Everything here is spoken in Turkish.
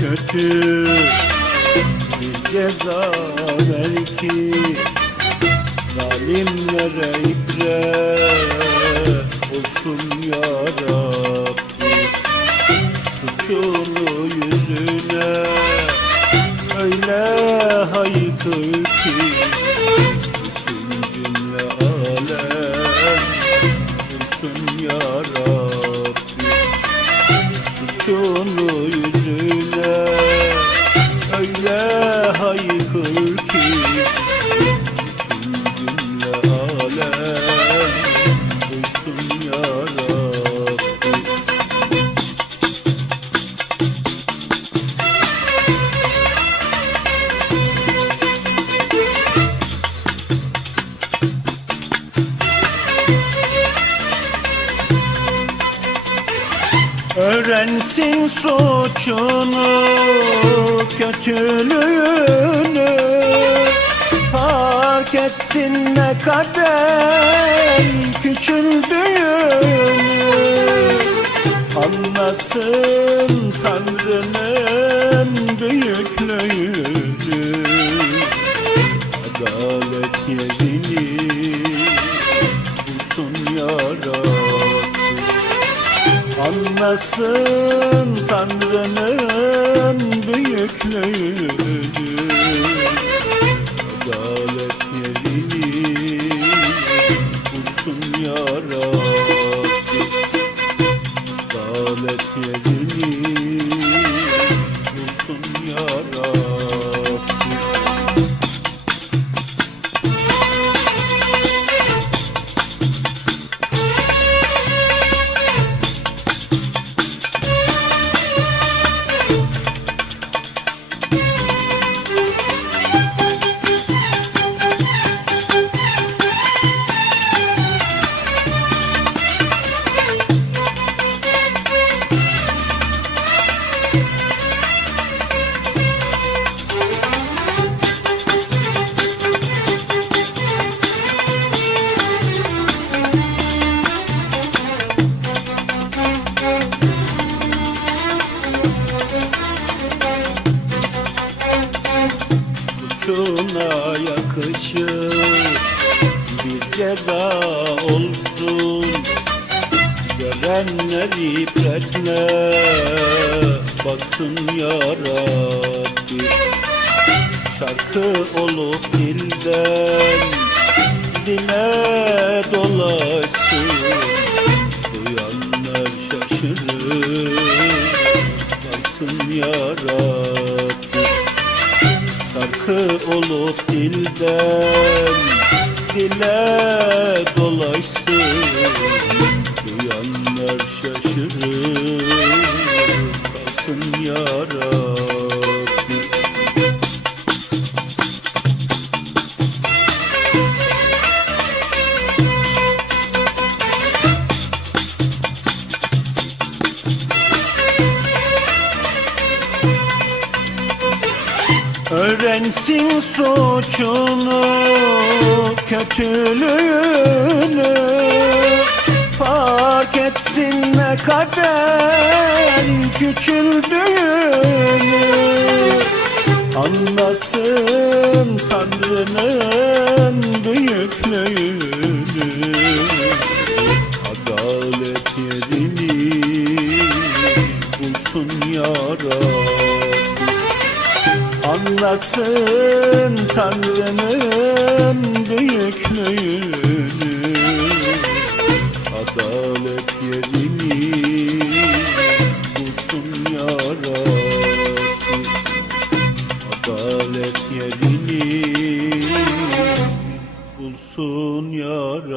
kötü Bir ceza ver ki Zalimlere ibret olsun ya Rabbi. Suçunu yüzüne öyle haykır Öğrensin suçunu, kötülüğünü Fark etsin ne kadar küçüldüğünü. Anlasın Tanrı'nın büyüklüğünü Adalet yerini Anlasın Tanrı'nın büyüklüğünü Adalet yerini bulsun ya Rabbi Adalet yerini suçuna yakışır. Bir ceza olsun. Görenler ibretle baksın ya Rabbi. Şarkı olup dilden dile Şarkı olup dilden dile dolaşsın. Duyanlar şaşırır Öğrensin suçunu, kötülüğünü. Fark etsin ne kadar küçüldüğünü. Anlasın Tanrı'nın büyüklüğünü. Adalet yerini bulsun ya Anlasın Tanrı'nın büyüklüğünü. Adalet yerini bulsun ya Adalet yerini bulsun ya